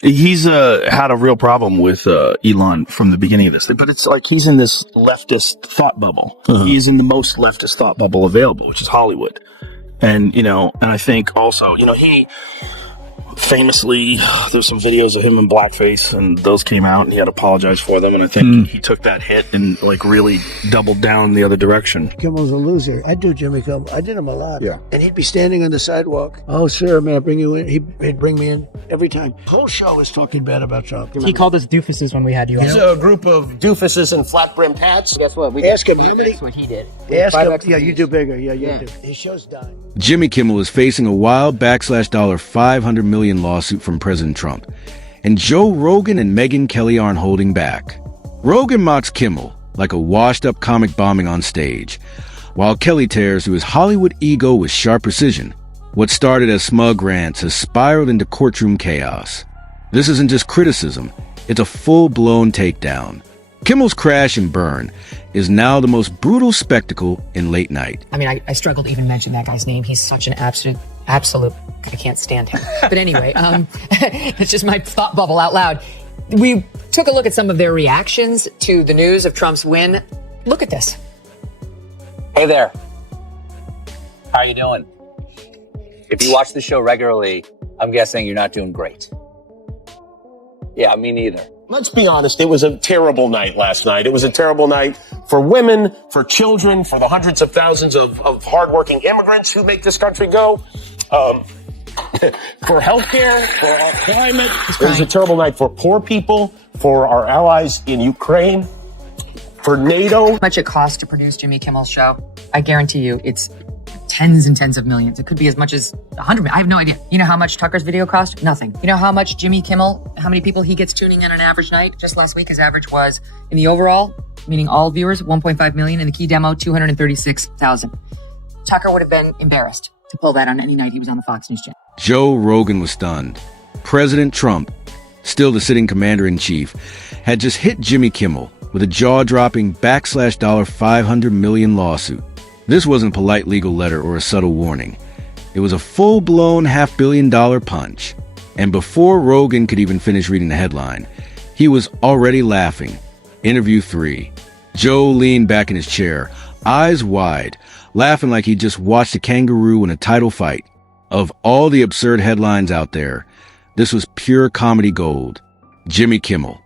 He's had a real problem with Elon from the beginning of this thing, but it's like he's in this leftist thought bubble. He's in the most leftist thought bubble available, which is Hollywood. And, and I think also, he famously, there's some videos of him in blackface, and those came out, and he had to apologize for them, and I think he took that hit and really doubled down the other direction. Kimmel's a loser. I do Jimmy Kimmel. I did him a lot. Yeah. And he'd be standing on the sidewalk. Oh, sir, may I bring you in? He'd bring me in every time. The whole show is talking bad about Trump. He called us doofuses when we had you on. He's a group of doofuses in flat-brimmed hats. Guess what? We ask him how many. That's what he did. Ask him. Yeah, you do bigger. Yeah, you do. His show's dying. Jimmy Kimmel is facing a wild $500 million lawsuit from President Trump, and Joe Rogan and Megyn Kelly aren't holding back. Rogan mocks Kimmel like a washed-up comic bombing on stage, while Kelly tears through his Hollywood ego with sharp precision. What started as smug rants has spiraled into courtroom chaos. This isn't just criticism, it's a full-blown takedown. Kimmel's crash and burn is now the most brutal spectacle in late night. I mean, I struggle to even mention that guy's name. He's such an absolute, I can't stand him. But anyway, it's just my thought bubble out loud. We took a look at some of their reactions to the news of Trump's win. Look at this. Hey there. How are you doing? If you watch the show regularly, I'm guessing you're not doing great. Yeah, me neither. Let's be honest, it was a terrible night last night. It was a terrible night for women, for children, for the hundreds of thousands of hardworking immigrants who make this country go, for healthcare, for our climate. It was a terrible night for poor people, for our allies in Ukraine, for NATO. How much it costs to produce Jimmy Kimmel's show? I guarantee you it's tens and tens of millions. It could be as much as 100 million. I have no idea. You know how much Tucker's video cost? Nothing. You know how much Jimmy Kimmel, how many people he gets tuning in on an average night? Just last week, his average was, in the overall, meaning all viewers, 1.5 million. In the key demo, 236,000. Tucker would have been embarrassed to pull that on any night he was on the Fox News channel. Joe Rogan was stunned. President Trump, still the sitting commander-in-chief, had just hit Jimmy Kimmel with a jaw-dropping $500 million lawsuit. This wasn't a polite legal letter or a subtle warning. It was a full-blown $500 million punch. And before Rogan could even finish reading the headline, he was already laughing. Interview 3. Joe leaned back in his chair, eyes wide, laughing like he just watched a kangaroo in a title fight. Of all the absurd headlines out there, this was pure comedy gold. Jimmy Kimmel,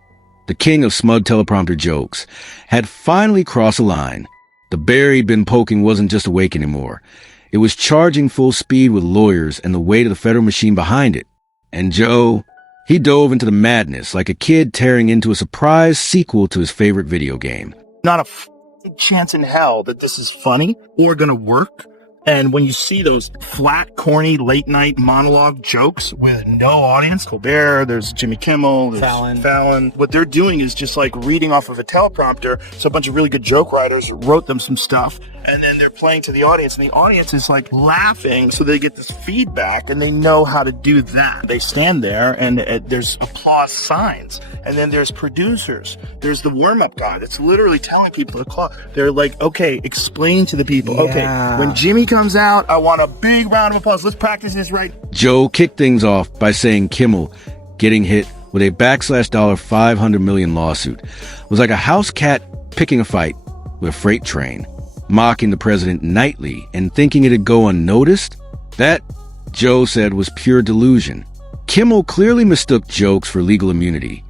the king of smug teleprompter jokes, had finally crossed a line. The bear he'd been poking wasn't just awake anymore. It was charging full speed with lawyers and the weight of the federal machine behind it. And Joe, he dove into the madness like a kid tearing into a surprise sequel to his favorite video game. Not a chance in hell that this is funny or gonna work. And when you see those flat, corny, late-night monologue jokes with no audience, Colbert, there's Jimmy Kimmel, there's Fallon. What they're doing is just like reading off of a teleprompter. So a bunch of really good joke writers wrote them some stuff, and then they're playing to the audience, and the audience is like laughing, so they get this feedback, and they know how to do that. They stand there, and there's applause signs, and then there's producers. There's the warm-up guy that's literally telling people to clap. They're like, okay, explain to the people. Okay, when Jimmy comes out, I want a big round of applause. Let's practice this right. Joe kicked things off by saying Kimmel getting hit with a $500 million lawsuit was like a house cat picking a fight with a freight train, mocking the president nightly and thinking it'd go unnoticed. That, Joe said, was pure delusion. Kimmel clearly mistook jokes for legal immunity,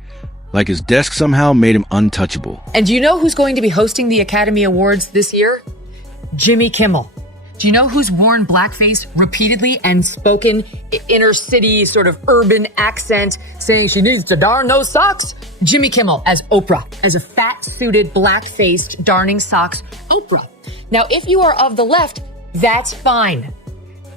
like his desk somehow made him untouchable. And do you know who's going to be hosting the Academy Awards this year? Jimmy Kimmel. Do you know who's worn blackface repeatedly and spoken inner city sort of urban accent saying she needs to darn those socks? Jimmy Kimmel as Oprah, as a fat-suited, black-faced, darning socks Oprah. Now, if you are of the left, that's fine.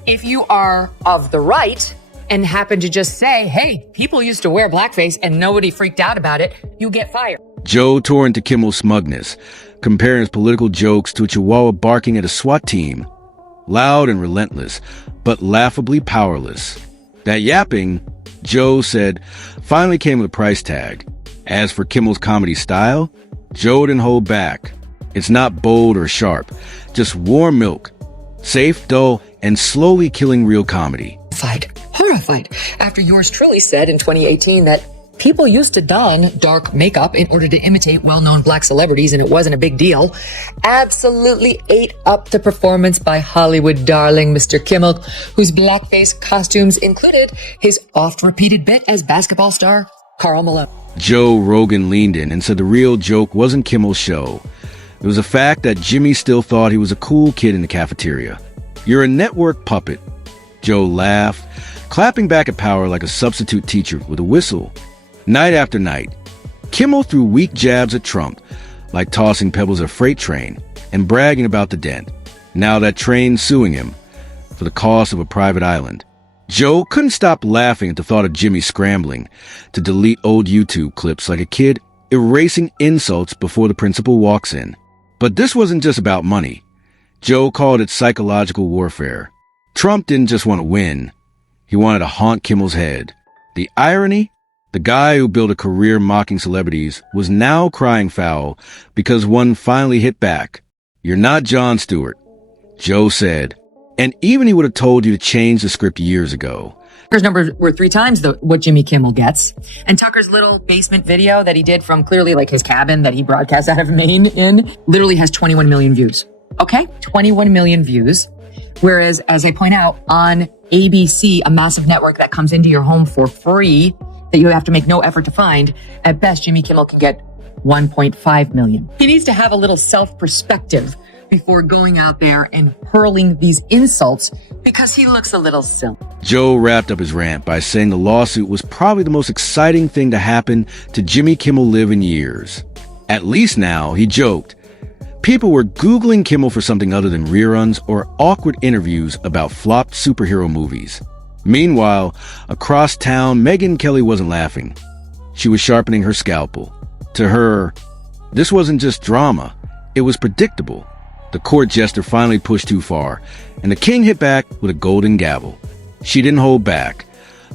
If you are of the right and happen to just say, hey, people used to wear blackface and nobody freaked out about it, you get fired. Joe tore into Kimmel's smugness, comparing his political jokes to a chihuahua barking at a SWAT team. Loud and relentless, but laughably powerless. That yapping, Joe said, finally came with a price tag. As for Kimmel's comedy style, Joe didn't hold back. It's not bold or sharp, just warm milk, safe, dull, and slowly killing real comedy. horrified after yours truly said in 2018 that people used to don dark makeup in order to imitate well-known black celebrities and it wasn't a big deal. Absolutely ate up the performance by Hollywood darling Mr. Kimmel, whose blackface costumes included his oft-repeated bit as basketball star Karl Malone. Joe Rogan leaned in and said the real joke wasn't Kimmel's show. It was the fact that Jimmy still thought he was a cool kid in the cafeteria. "You're a network puppet." Joe laughed, clapping back at power like a substitute teacher with a whistle. Night after night, Kimmel threw weak jabs at Trump, like tossing pebbles at a freight train, and bragging about the dent. Now that train's suing him for the cost of a private island. Joe couldn't stop laughing at the thought of Jimmy scrambling to delete old YouTube clips like a kid erasing insults before the principal walks in. But this wasn't just about money. Joe called it psychological warfare. Trump didn't just want to win. He wanted to haunt Kimmel's head. The irony? The guy who built a career mocking celebrities was now crying foul because one finally hit back. "You're not Jon Stewart," Joe said. And even he would have told you to change the script years ago. Tucker's numbers were 3 times what Jimmy Kimmel gets. And Tucker's little basement video that he did from clearly like his cabin that he broadcast out of Maine in literally has 21 million views. Okay, 21 million views. Whereas, as I point out, on ABC, a massive network that comes into your home for free, that you have to make no effort to find, at best, Jimmy Kimmel can get 1.5 million. He needs to have a little self-perspective before going out there and hurling these insults because he looks a little silly. Joe wrapped up his rant by saying the lawsuit was probably the most exciting thing to happen to Jimmy Kimmel Live in years. At least now, he joked, people were Googling Kimmel for something other than reruns or awkward interviews about flopped superhero movies. Meanwhile, across town, Megyn Kelly wasn't laughing. She was sharpening her scalpel. To her, this wasn't just drama. It was predictable. The court jester finally pushed too far, and the king hit back with a golden gavel. She didn't hold back,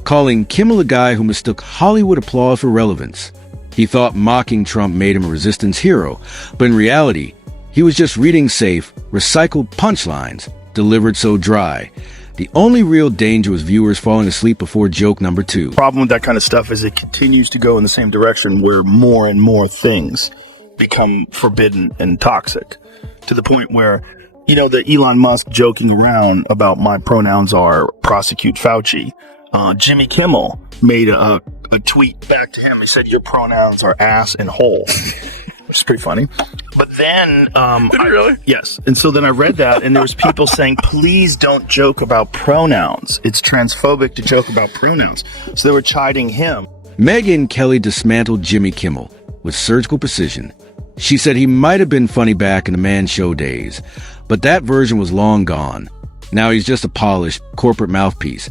calling Kimmel a guy who mistook Hollywood applause for relevance. He thought mocking Trump made him a resistance hero, but in reality, he was just reading safe, recycled punchlines, delivered so dry. The only real danger was viewers falling asleep before joke number 2. Problem with that kind of stuff is it continues to go in the same direction where more and more things become forbidden and toxic, to the point where, you know, the Elon Musk joking around about my pronouns are prosecute Fauci. Jimmy Kimmel made a tweet back to him. He said, your pronouns are ass and hole, which is pretty funny. But then, Did he really? Yes. And so then I read that, and there was people saying, please don't joke about pronouns. It's transphobic to joke about pronouns. So they were chiding him. Megyn Kelly dismantled Jimmy Kimmel with surgical precision. She said he might have been funny back in the Man Show days, but that version was long gone. Now he's just a polished corporate mouthpiece.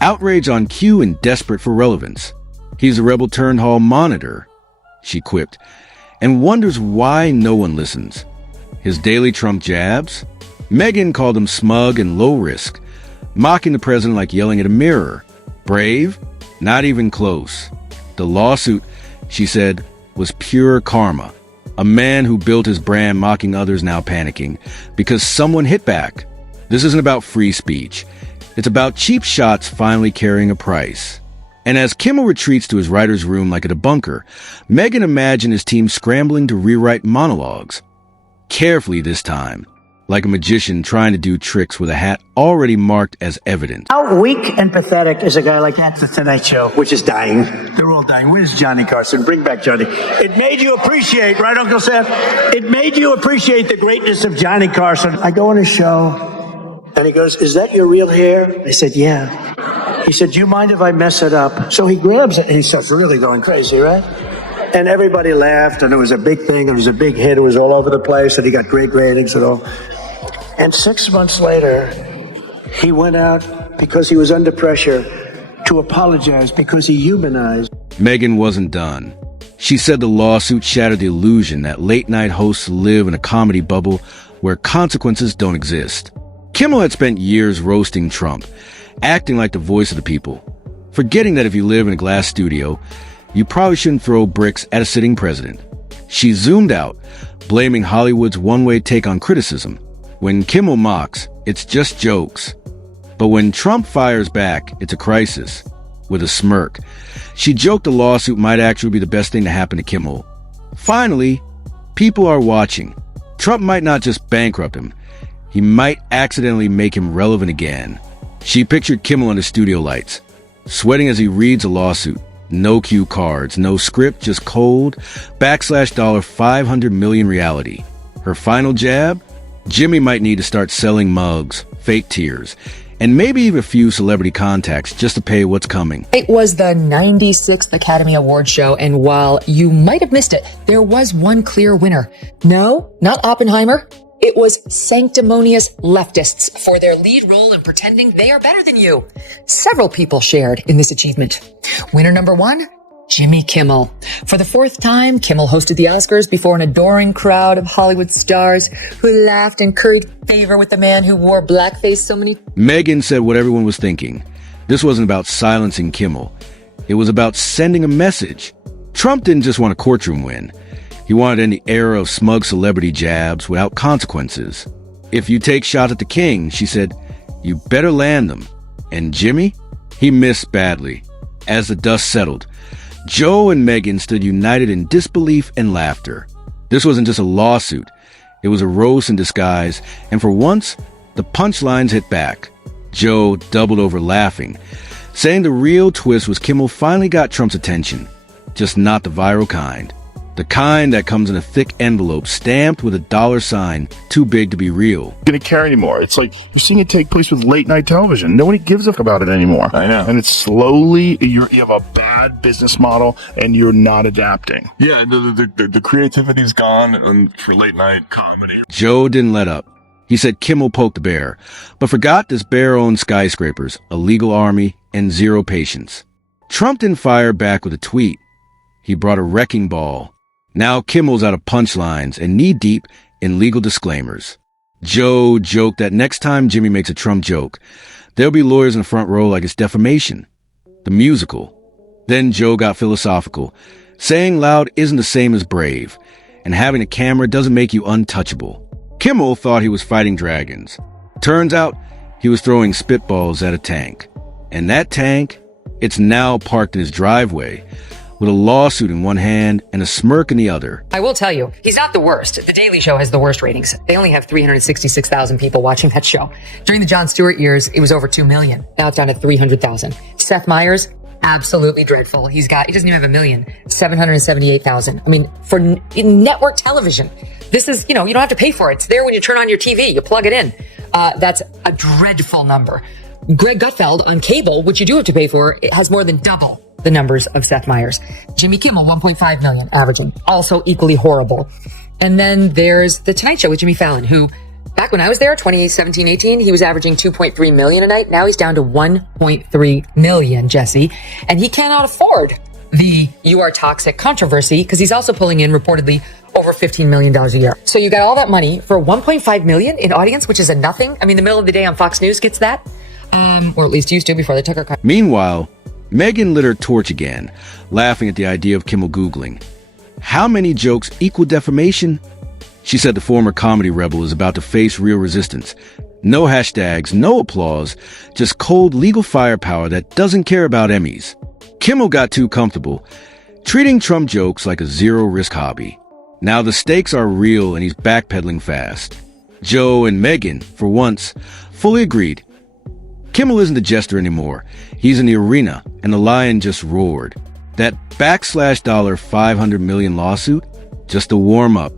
Outrage on cue and desperate for relevance. He's a rebel turned hall monitor, she quipped, and wonders why no one listens. His daily Trump jabs? Megyn called him smug and low risk, mocking the president like yelling at a mirror. Brave? Not even close. The lawsuit, she said, was pure karma. A man who built his brand mocking others now panicking because someone hit back. This isn't about free speech. It's about cheap shots finally carrying a price. And as Kimmel retreats to his writer's room like a debunker, Megyn imagined his team scrambling to rewrite monologues. Carefully this time, like a magician trying to do tricks with a hat already marked as evident. How weak and pathetic is a guy like that? The Tonight Show, which is dying. They're all dying. Where's Johnny Carson? Bring back Johnny. It made you appreciate, right, Uncle Seth? It made you appreciate the greatness of Johnny Carson. I go on his show, and he goes, is that your real hair? I said, yeah. He said, do you mind if I mess it up? So he grabs it, and he starts really going crazy, right? And everybody laughed, and it was a big thing. It was a big hit. It was all over the place, and he got great ratings and all. And 6 months later, he went out because he was under pressure to apologize because he humanized. Megyn wasn't done. She said the lawsuit shattered the illusion that late-night hosts live in a comedy bubble where consequences don't exist. Kimmel had spent years roasting Trump, acting like the voice of the people, forgetting that if you live in a glass studio, you probably shouldn't throw bricks at a sitting president. She zoomed out, blaming Hollywood's one-way take on criticism. When Kimmel mocks, it's just jokes. But when Trump fires back, it's a crisis. With a smirk, she joked the lawsuit might actually be the best thing to happen to Kimmel. Finally, people are watching. Trump might not just bankrupt him. He might accidentally make him relevant again. She pictured Kimmel under studio lights, sweating as he reads a lawsuit. No cue cards, no script, just cold, $500 million reality. Her final jab? Jimmy might need to start selling mugs, fake tears, and maybe even a few celebrity contacts just to pay what's coming. It was the 96th Academy Awards show, and while you might have missed it, there was one clear winner. No, not Oppenheimer. It was sanctimonious leftists for their lead role in pretending they are better than you. Several people shared in this achievement. Winner number one, Jimmy Kimmel. For the fourth time, Kimmel hosted the Oscars before an adoring crowd of Hollywood stars who laughed and curried favor with the man who wore blackface so many. Megyn said what everyone was thinking. This wasn't about silencing Kimmel. It was about sending a message. Trump didn't just want a courtroom win. He wanted to end the era of smug celebrity jabs without consequences. If you take shots at the king, she said, you better land them. And Jimmy? He missed badly. As the dust settled, Joe and Megyn stood united in disbelief and laughter. This wasn't just a lawsuit. It was a roast in disguise, and for once, the punchlines hit back. Joe doubled over laughing, saying the real twist was Kimmel finally got Trump's attention, just not the viral kind. The kind that comes in a thick envelope stamped with a $sign too big to be real. Going to care anymore. It's like you're seeing it take place with late night television. Nobody gives a fuck about it anymore. I know. And it's slowly, you have a bad business model and you're not adapting. Yeah, the creativity's gone for late night comedy. Joe didn't let up. He said Kimmel poked the bear, but forgot this bear owned skyscrapers, a legal army, and zero patience. Trump didn't fire back with a tweet. He brought a wrecking ball. Now Kimmel's out of punchlines and knee-deep in legal disclaimers. Joe joked that next time Jimmy makes a Trump joke, there'll be lawyers in the front row like it's defamation. The musical. Then Joe got philosophical, saying loud isn't the same as brave, and having a camera doesn't make you untouchable. Kimmel thought he was fighting dragons. Turns out he was throwing spitballs at a tank. And that tank, it's now parked in his driveway, with a lawsuit in one hand and a smirk in the other. I will tell you, he's not the worst. The Daily Show has the worst ratings. They only have 366,000 people watching that show. During the Jon Stewart years, it was over 2 million. Now it's down to 300,000. Seth Meyers, absolutely dreadful. He doesn't even have 1 million, 778,000. I mean, in network television, this is, you don't have to pay for it. It's there when you turn on your TV, you plug it in. That's a dreadful number. Greg Gutfeld on cable, which you do have to pay for, it has more than double the numbers of Seth Meyers. Jimmy Kimmel, 1.5 million averaging, also equally horrible. And then there's The Tonight Show with Jimmy Fallon, who back when I was there, 2017-18, he was averaging 2.3 million a night. Now he's down to 1.3 million, Jesse. And he cannot afford the "you are toxic" controversy because he's also pulling in reportedly over $15 million a year. So you got all that money for 1.5 million in audience, which is a nothing. I mean, the middle of the day on Fox News gets that, or at least used to before they took her. Meanwhile, Megyn lit her torch again, laughing at the idea of Kimmel Googling, how many jokes equal defamation? She said the former comedy rebel is about to face real resistance. No hashtags, no applause, just cold legal firepower that doesn't care about Emmys. Kimmel got too comfortable, treating Trump jokes like a zero-risk hobby. Now the stakes are real and he's backpedaling fast. Joe and Megyn, for once, fully agreed. Kimmel isn't the jester anymore. He's in the arena, and the lion just roared. That $500 million lawsuit? Just a warm-up.